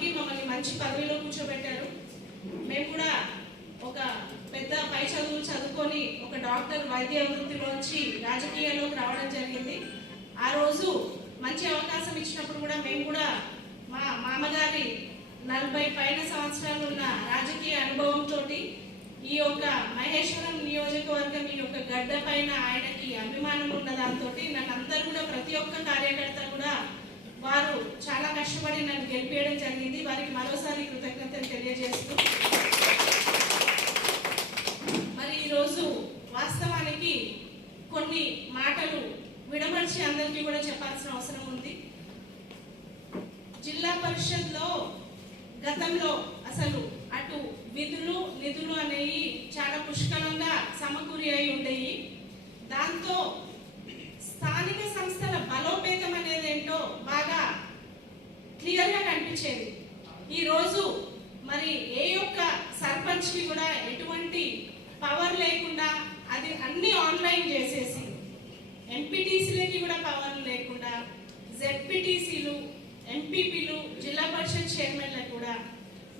వాస్తవానికి మమ్మల్ని మంచి పదవిలో కూర్చోబెట్టారు. మేము కూడా ఒక పెద్ద పై చదువులు చదువుకొని ఒక డాక్టర్ వైద్య వృత్తిలోంచి రాజకీయాల్లోకి రావడం జరిగింది. ఆ రోజు మంచి అవకాశం ఇచ్చినప్పుడు కూడా మేము కూడా మా మామగారి నలభై పైన సంవత్సరాలు ఉన్న రాజకీయ అనుభవంతో ఈ యొక్క మహేశ్వరం నియోజకవర్గం ఈ యొక్క గడ్డ పైన ఆయనకి అభిమానం ఉన్న దాంతో నన్ను అందరూ కూడా ప్రతి ఒక్క కార్యకర్త కూడా వారు చాలా కష్టపడి నన్ను గెలిపేయడం జరిగింది. వారికి మరోసారి కృతజ్ఞతలు తెలియజేస్తూ. మరి ఈరోజు వాస్తవానికి కొన్ని మాటలు విడమర్చి అందరికీ కూడా చెప్పాల్సిన అవసరం ఉంది. జిల్లా పరిషత్లో గతంలో అసలు అటు విధులు నిధులు అనేవి చాలా పుష్కలంగా సమకూరి అయి ఉండేవి దాంతో స్థానిక సంస్థల బలోపేతం అనేది ఏంటో బాగా క్లియర్గా కనిపించేది. ఈరోజు మరి ఏ యొక్క సర్పంచ్కి కూడా ఎటువంటి పవర్ లేకుండా అది అన్ని ఆన్లైన్ చేసేసి ఎంపీటీసీలకి కూడా పవర్ లేకుండా జెడ్పీటీసీలు ఎంపీపీలు జిల్లా పరిషత్ చైర్మన్లకు కూడా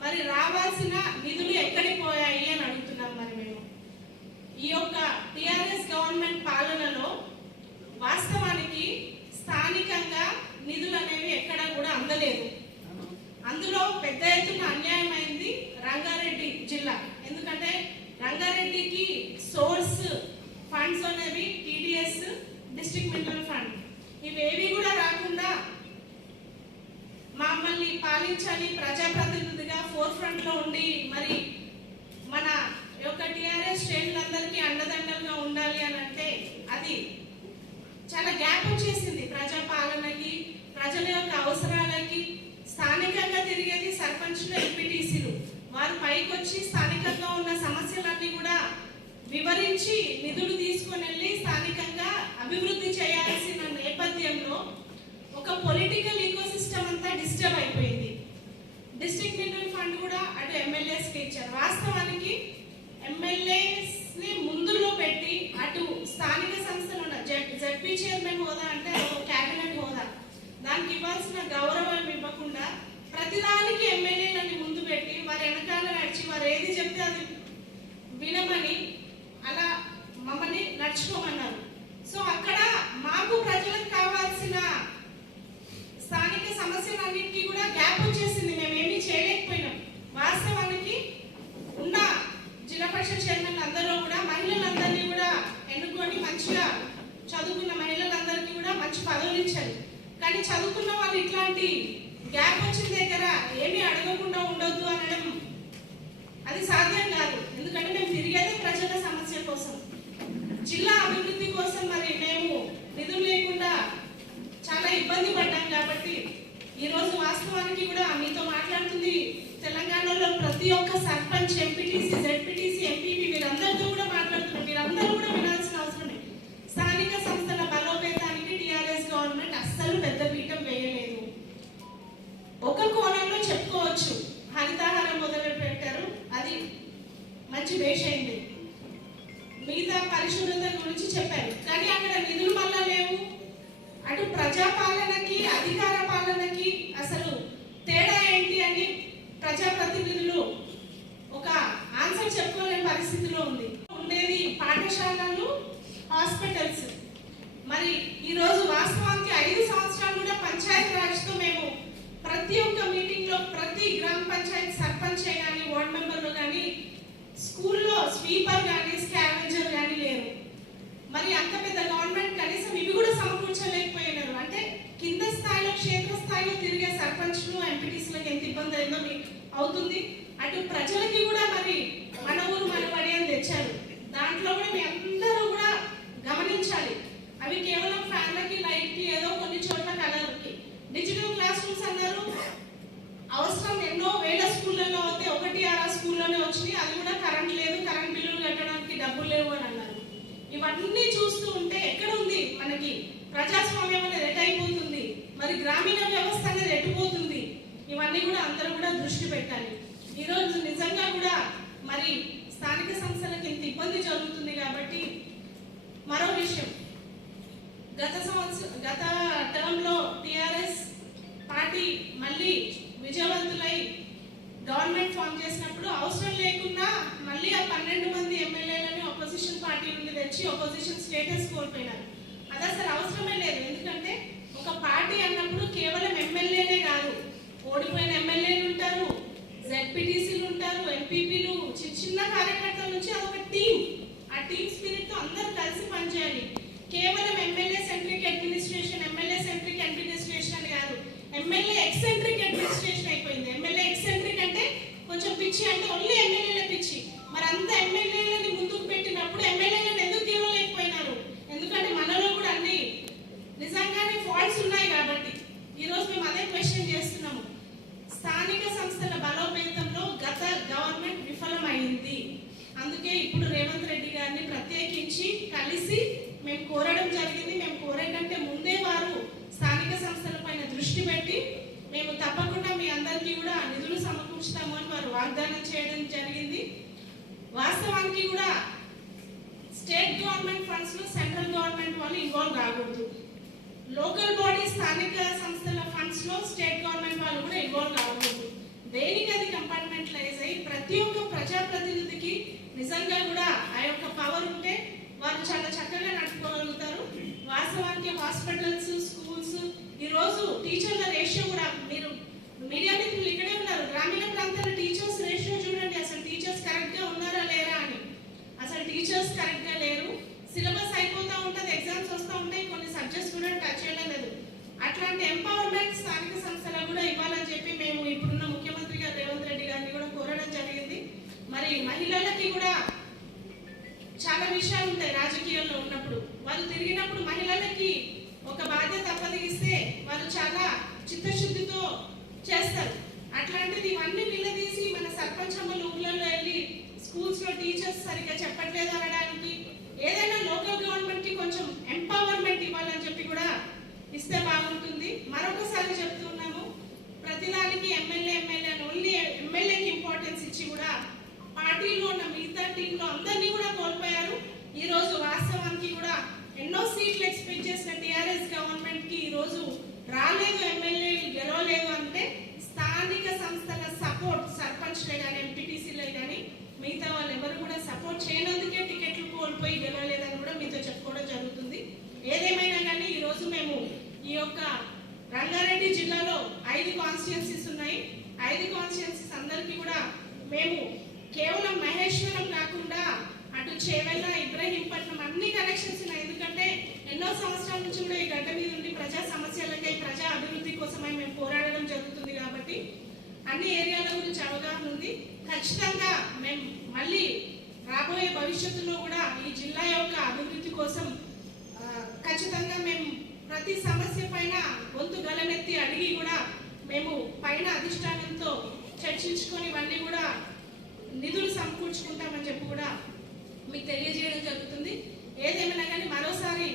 మరి రావాల్సిన నిధులు ఎక్కడికి పోయాయి అని అడుగుతున్నాం మరి మేము. ఈ యొక్క టిఆర్ఎస్ గవర్నమెంట్ పాలనలో వాస్తవానికి స్థానికంగా నిధులు అనేవి ఎక్కడా కూడా అందలేదు. అందులో పెద్ద ఎత్తున అన్యాయమైంది రంగారెడ్డి జిల్లా. ఎందుకంటే రంగారెడ్డికి సోర్స్ ఫండ్స్ అనేవి టీడీఎస్ డిస్ట్రిక్ట్ మినరల్ ఫండ్. ఇవేవి కూడా రాకుండా మమ్మల్ని పాలించాలి ప్రజాప్రతినిధిగా ఫోర్ ఫ్రంట్లో ఉండి మరి మన యొక్క టిఆర్ఎస్ శ్రేణులందరికీ అండదండలుగా ఉండాలి అని అంటే అది చాలా గ్యాప్ వచ్చేసింది. ప్రజల యొక్క అవసరాలకి స్థానికంగా తిరిగేది సర్పంచ్లు ఎంపీటీసీలు. వారు పైకి వచ్చి స్థానికంగా ఉన్న సమస్యలన్నీ కూడా వివరించి నిధులు తీసుకొని వెళ్ళి స్థానికంగా అభివృద్ధి చేయాల్సిన నేపథ్యంలో ఒక పొలిటికల్ ఈకోసిస్టమ్ సిస్టమ్ అంతా డిస్టర్బ్ అయిపోయింది డిస్ట్రిక్ట్ మినరల్ ఫండ్ కూడా అటు ఎమ్మెల్యేస్కి ఇచ్చారు వాస్తవానికి ఎమ్మెల్యేస్ని ముందులో పెట్టి అటు స్థానిక సంస్థలు ఉన్న జెడ్ జెడ్పీ చైర్మన్ హోదా అంటే ఒక క్యాబినెట్ హోదా దానికి ఇవ్వాల్సిన గౌరవం ఇవ్వకుండా ప్రతిదానికి ఎమ్మెల్యేలని ముందు పెట్టి వారి వెనకాల నడిచి వారు ఏది చెప్తే అది వినమని అలా మమ్మల్ని నడుచుకోమన్నారు సో అక్కడ మాకు ప్రజలకు కావాల్సిన స్థానిక సమస్యలన్నింటినీ కూడా గ్యాప్ వచ్చేసింది మేము ఏమీ చేయలేకపోయినాం వాస్తవానికి ఉన్న జిల్లా పరిషత్ చైర్మన్ అందరూ కూడా మహిళలందరినీ కూడా ఎన్నుకొని మంచిగా చదువుకున్న మహిళలందరికీ కూడా మంచి కానీ చదువుకున్న వాళ్ళు ఇట్లాంటి గ్యాప్ వచ్చిన దగ్గర ఏమీ అడగకుండా ఉండొద్దు అనడం అది సాధ్యం కాదు. ఎందుకంటే మేము తిరిగేదే ప్రజల సమస్య కోసం. జిల్లా అభివృద్ధి కోసం మరి మేము నిధులు లేకుండా చాలా ఇబ్బంది పడ్డాం కాబట్టి ఈ రోజు వాస్తవానికి కూడా మీతో మాట్లాడుతుంది తెలంగాణలో ప్రతి ఒక్క సర్పంచ్ ఎంపీటీసీ జెడ్పీటీసీ ఎంపీపీ వీరందరితో కూడా మాట్లాడుతున్నారు వీరందరూ కూడా వినాల్సిన అవసరమే స్థానిక సంస్థల బలోపేతానికి టిఆర్ఎస్ గవర్నమెంట్ అస్సలు పెద్ద పీఠం వేయలేదు ఒక కోణంలో చెప్పుకోవచ్చు హరితాహారం మొదలు పెట్టారు అది మంచి బేష్ అయింది మిగతా పరిశుభ్రత గురించి చెప్పారు కానీ అక్కడ నిధులు మళ్ళా లేవు. అటు ప్రజా పాలనకి అధికార పాలనకి అసలు తేడా ఏంటి అని ప్రజాప్రతినిధులు ఒక ఆన్సర్ చెప్పుకోలేని పరిస్థితిలో ఉంది. ఉండేది పాఠశాలలు హాస్పిటల్స్. మరి ఈరోజు వాస్తవ వాస్తవానికి ఐదు సంవత్సరాలు కూడా పంచాయతీ రాజ్తో మేము ప్రతి ఒక్క మీటింగ్లో ప్రతి గ్రామ పంచాయతీ సర్పంచ్ కానీ వార్డ్ మెంబర్లు కానీ స్కూల్లో స్వీపర్ కానీ స్కావెంజర్ కానీ లేరు మరి అంత పెద్ద గవర్నమెంట్ కనీసం ఇవి కూడా సమకూర్చలేకపోయినారు అంటే కింద స్థాయిలో క్షేత్ర స్థాయిలో తిరిగే సర్పంచ్లు ఎంపీటీసీలకు ఎంత ఇబ్బంది అయిందో మీకు అవుతుంది అటు ప్రజలకి కూడా మరి మన ఊరు మన పడి అని తెచ్చారు దాంట్లో కూడా మీ అందరూ కూడా గమనించాలి అవి కేవలం ఫ్యాన్లకి లైట్కి ఏదో కొన్ని చోట్ల కలర్కి డిజిటల్ క్లాస్ రూమ్స్ అన్నారు అవసరం ఎన్నో వేల స్కూళ్ళలో అయితే ఒకటి ఆరా స్కూల్లోనే వచ్చినాయి అది కూడా కరెంట్ లేదు కరెంట్ బిల్లులు కట్టడానికి డబ్బులు లేవు అని అన్నారు ఇవన్నీ చూస్తూ ఉంటే ఎక్కడ ఉంది మనకి ప్రజాస్వామ్యం అనేది ఎటు అయిపోతుంది మరి గ్రామీణ వ్యవస్థ అనేది ఎటుపోతుంది ఇవన్నీ కూడా అందరూ కూడా దృష్టి పెట్టాలి ఈరోజు నిజంగా కూడా మరి స్థానిక సంస్థలకు ఇంత ఇబ్బంది జరుగుతుంది కాబట్టి మరో విషయం. గత సంవత్సరం గత టర్మ్లో టిఆర్ఎస్ పార్టీ మళ్ళీ విజయవంతులై గవర్నమెంట్ ఫామ్ చేసినప్పుడు అవసరం లేకుండా మళ్ళీ ఆ పన్నెండు మంది ఎమ్మెల్యేలని అపోజిషన్ పార్టీ నుండి తెచ్చి అపోజిషన్ స్టేటస్ కోల్పోయినారు. అది అసలు అవసరమే లేదు. ఎందుకంటే ఒక పార్టీ అన్నప్పుడు కేవలం ఎమ్మెల్యేనే కాదు ఓడిపోయిన ఎమ్మెల్యేలు ఉంటారు జెడ్పీటీసీలు ఉంటారు ఎంపీపీలు చిన్న చిన్న కార్యకర్తల నుంచి అదొక టీం ఆ టీం స్పిరిట్తో అందరూ కలిసి పనిచేయాలి కేవలం MLA centric administration MLA centric administration అని కాదు ఎమ్మెల్యే ఎక్సెంట్రిక్ అడ్మినిస్ట్రేషన్ అయిపోయింది ఎమ్మెల్యే ఎక్సెంట్రిక్ అంటే కొంచెం పిచ్చి అంటే ఓన్లీ ఎమ్మెల్యేల పిచ్చి మరి అంత ఎమ్మెల్యేలని ముందుకు పెట్టినప్పుడు ఎమ్మెల్యేలను ఎందుకు తీయలేకపోయినారు ఎందుకంటే మనలో కూడా అన్ని నిజంగానే ఫాల్ట్స్ ఉన్నాయి కాబట్టి ఈ రోజు మేము అదే క్వశ్చన్ చేస్తున్నాము స్థానిక సంస్థల బలోపేతంలో గత గవర్నమెంట్ విఫలమైంది అందుకే ఇప్పుడు రేవంత్ రెడ్డి గారిని ప్రత్యేకించి కలిసి మేము కోరడం జరిగింది. మేము కోరే కంటే ముందే వారు స్థానిక సంస్థల పైన దృష్టి పెట్టి మేము తప్పకుండా మీ అందరికీ కూడా నిధులు సమకూర్చుతాము అని వారు వాగ్దానం చేయడం జరిగింది. వాస్తవానికి కూడా స్టేట్ గవర్నమెంట్ ఫండ్స్లో సెంట్రల్ గవర్నమెంట్ వాళ్ళు ఇన్వాల్వ్ కాకూడదు. లోకల్ బాడీ స్థానిక సంస్థల ఫండ్స్లో స్టేట్ గవర్నమెంట్ వాళ్ళు కూడా ఇన్వాల్వ్ కాకూడదు. దేనికి అది కంపార్ట్మెంటలైజ్ అయ్యి ప్రతి ఒక్క ప్రజాప్రతినిధికి నిజంగా కూడా ఆ యొక్క పవర్ ఉంటే వారు చాలా చక్కగా నడుపుకోగలుగుతారు. వాస్తవానికి హాస్పిటల్స్ స్కూల్స్ ఈరోజు టీచర్ల రేషియో కూడా మీరు మీడియా మిత్రులు ఇక్కడే ఉన్నారు. గ్రామీణ ప్రాంతాల టీచర్స్ రేషియో చూడండి. అసలు టీచర్స్ కరెక్ట్గా ఉన్నారా లేరా అని. అసలు టీచర్స్ కరెక్ట్గా లేరు సిలబస్ అయిపోతా ఉంటది ఎగ్జామ్స్ వస్తూ ఉంటాయి కొన్ని సబ్జెక్ట్స్ కూడా టచ్ చేయడం లేదు అట్లాంటి ఎంపవర్మెంట్ స్థానిక సంస్థలకు కూడా ఇవ్వాలని చెప్పి మేము ఇప్పుడున్న ముఖ్యమంత్రి గారు రేవంత్ రెడ్డి గారిని కూడా కోరడం జరిగింది మరి మహిళలకి కూడా చాలా విషయాలు ఉంటాయి రాజకీయాల్లో ఉన్నప్పుడు వాళ్ళు తిరిగినప్పుడు మహిళలకి ఒక బాధ్యత అప్పగిస్తే వాళ్ళు చాలా చిత్తశుద్ధితో చేస్తారు. అట్లాంటిది ఇవన్నీ నిలదీసి మన సర్పంచ్ అమ్మలు ఊళ్ళల్లో వెళ్ళి స్కూల్స్లో టీచర్స్ సరిగ్గా చెప్పట్లేదు అనడానికి ఏదైనా లోకల్ గవర్నమెంట్కి కొంచెం ఎంపవర్మెంట్ ఇవ్వాలని చెప్పి కూడా ఇస్తే బాగుంటుంది. మరొకసారి చెప్తున్నాము ప్రతిదానికి ఎమ్మెల్యే ఎమ్మెల్యే ఓన్లీ ఎమ్మెల్యేకి ఇంపార్టెన్స్ ఇచ్చి కూడా పార్టీలో ఉన్న మిగతా టీంలో అందరినీ కూడా కోల్పోయారు. ఈ రోజు వాస్తవానికి కూడా ఎన్నో సీట్లు ఎక్స్పెక్ట్ చేసిన టీఆర్ఎస్ గవర్నమెంట్కి రాలేదు ఎమ్మెల్యే గెలవలేదు అంటే స్థానిక సంస్థల సపోర్ట్ సర్పంచ్లే కానీ ఎంపీటీసీలే కానీ మిగతా వాళ్ళు ఎవరు కూడా సపోర్ట్ చేయనందుకే టికెట్లు కోల్పోయి గెలవలేదని కూడా మీతో చెప్పుకోవడం జరుగుతుంది. ఏదేమైనా కానీ ఈరోజు మేము ఈ యొక్క రంగారెడ్డి జిల్లాలో ఐదు కాన్స్టిట్యున్సీస్ ఉన్నాయి. ఐదు కాన్స్టిట్యున్సీస్ అందరికీ కూడా మేము కేవలం మహేశ్వరం కాకుండా అటు చేవెళ్ళ ఇబ్రహీంపట్నం అన్ని కనెక్షన్స్ ఉన్నాయి ఎందుకంటే ఎన్నో సంవత్సరాల నుంచి కూడా ఈ గడ్డ మీద ఉండి ప్రజా సమస్యలకై ప్రజా అభివృద్ధి కోసమై మేము పోరాడడం జరుగుతుంది కాబట్టి అన్ని ఏరియాల గురించి అవగాహన ఉంది. ఖచ్చితంగా మేము మళ్ళీ రాబోయే భవిష్యత్తులో కూడా ఈ జిల్లా యొక్క అభివృద్ధి కోసం ఖచ్చితంగా మేము ప్రతి సమస్య పైన గొంతు గలనెత్తి అడిగి కూడా మేము పైన అధిష్టానంతో చర్చించుకొని ఇవన్నీ కూడా నిధులు సమకూర్చుకుంటామని చెప్పి కూడా మీకు తెలియజేయడం జరుగుతుంది. ఏదేమైనా కానీ మరోసారి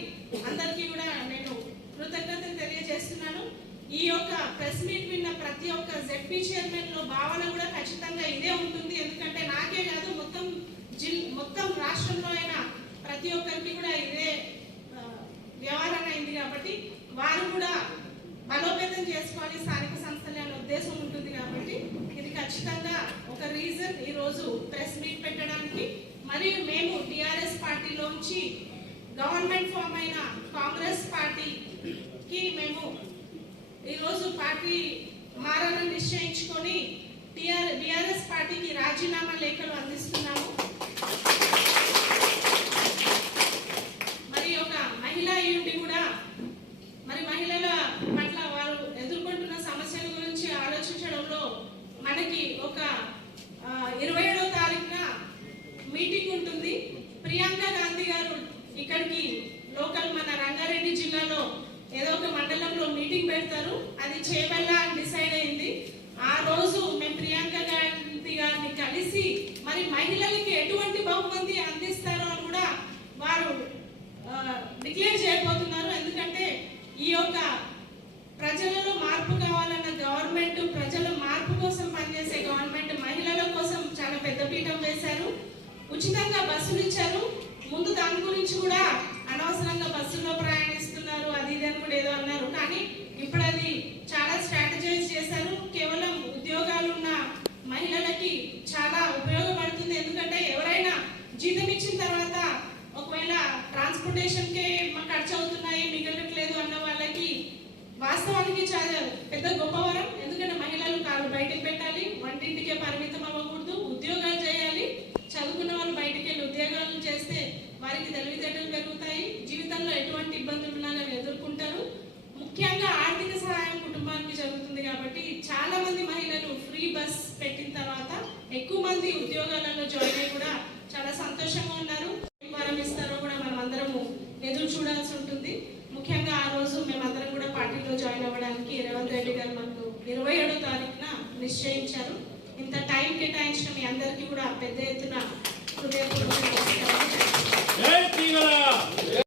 అందరికీ కూడా నేను కృతజ్ఞతలు తెలియజేస్తున్నాను. ఈ యొక్క ప్రెస్ మీట్ విన్న ప్రతి ఒక్క జెడ్పీ చైర్మన్లో భావన కూడా ఖచ్చితంగా ఇదే ఉంటుంది. ఎందుకంటే నాకే కాదు మొత్తం జిల్ మొత్తం రాష్ట్రంలో అయినా ప్రతి ఒక్కరికి కూడా ఇదే వ్యవహారం అయింది కాబట్టి వారు కూడా బలోపేతం చేసుకోవాలి. స్థానిక సంస్థలు అనే ఉద్దేశం ఉంటుంది కాబట్టి ఇది ఖచ్చితంగా ఒక రీజన్ ఈరోజు ప్రెస్ మీట్ పెట్టడానికి. మరియు మేము టిఆర్ఎస్ పార్టీలోంచి గవర్నమెంట్ ఫామ్ అయిన కాంగ్రెస్ పార్టీకి మేము పార్టీ మారాలని నిశ్చయించుకొని టిఆర్ బిఆర్ఎస్ పార్టీకి రాజీనామా లేఖలు అందిస్తున్నాము. మరి ఒక మహిళా యూనిట్ కూడా మరి మహిళల పట్ల వారు ఎదుర్కొంటున్న సమస్యల గురించి ఆలోచించడంలో మనకి ఒక ఇరవై ఏడో తారీఖున మీటింగ్ ఉంటుంది. ప్రియాంక గాంధీ గారు ఇక్కడికి లోకల్ మన రంగారెడ్డి జిల్లాలో ఏదో ఒక మండలంలో మీటింగ్ పెడతారు అది చేవెళ్ళ అని డిసైడ్ అయింది. ఆ రోజు మేము ప్రియాంక గాంధీ గారిని కలిసి మరి మహిళలకి ఎటువంటి బహుమతి అందిస్తారో అని కూడా వారు డిక్లేర్ చేయబోతున్నారు. ఎందుకంటే ఈ యొక్క ప్రజలలో మార్పు కావాలన్న గవర్నమెంట్ ప్రజల మార్పు కోసం పనిచేసే గవర్నమెంట్ మహిళల కోసం చాలా పెద్ద పీఠం వేశారు. ఉచితంగా బస్సులు ఇచ్చారు. ముందు దాని గురించి కూడా పెద్ద గొప్పవరం. ఎందుకంటే మహిళలు కాళ్ళు బయటకు పెట్టాలి వంటింటికే పరిమితం అవ్వకూడదు ఉద్యోగాలు చేయాలి. చదువుకున్న వాళ్ళు బయటికి వెళ్ళి ఉద్యోగాలు చేస్తే వారికి తెలివితేటలు పెరుగుతాయి. జీవితంలో ఎటువంటి ఇబ్బందులు ఎదుర్కొంటారు. ముఖ్యంగా ఆర్థిక సహాయం కుటుంబానికి జరుగుతుంది కాబట్టి చాలా మంది మహిళలు ఫ్రీ బస్ పెట్టిన తర్వాత ఎక్కువ మంది ఉద్యోగాలలో జాయిన్ అయ్యి కూడా చాలా సంతోషంగా ఉన్నారు. వరం ఇస్తారో కూడా మనం అందరము ఎదురు చూడాల్సి ఉంటుంది. ముఖ్యంగా ఆ రోజు మేమందరం కూడా పార్టీలో జాయిన్ అవ్వడానికి ఇరవై రెడ్డి గారు మాకు ఇరవై ఏడో తారీఖున నిశ్చయించారు. ఇంత టైం కేటాయించిన మీ అందరికీ కూడా పెద్ద ఎత్తున హృదయపూర్వక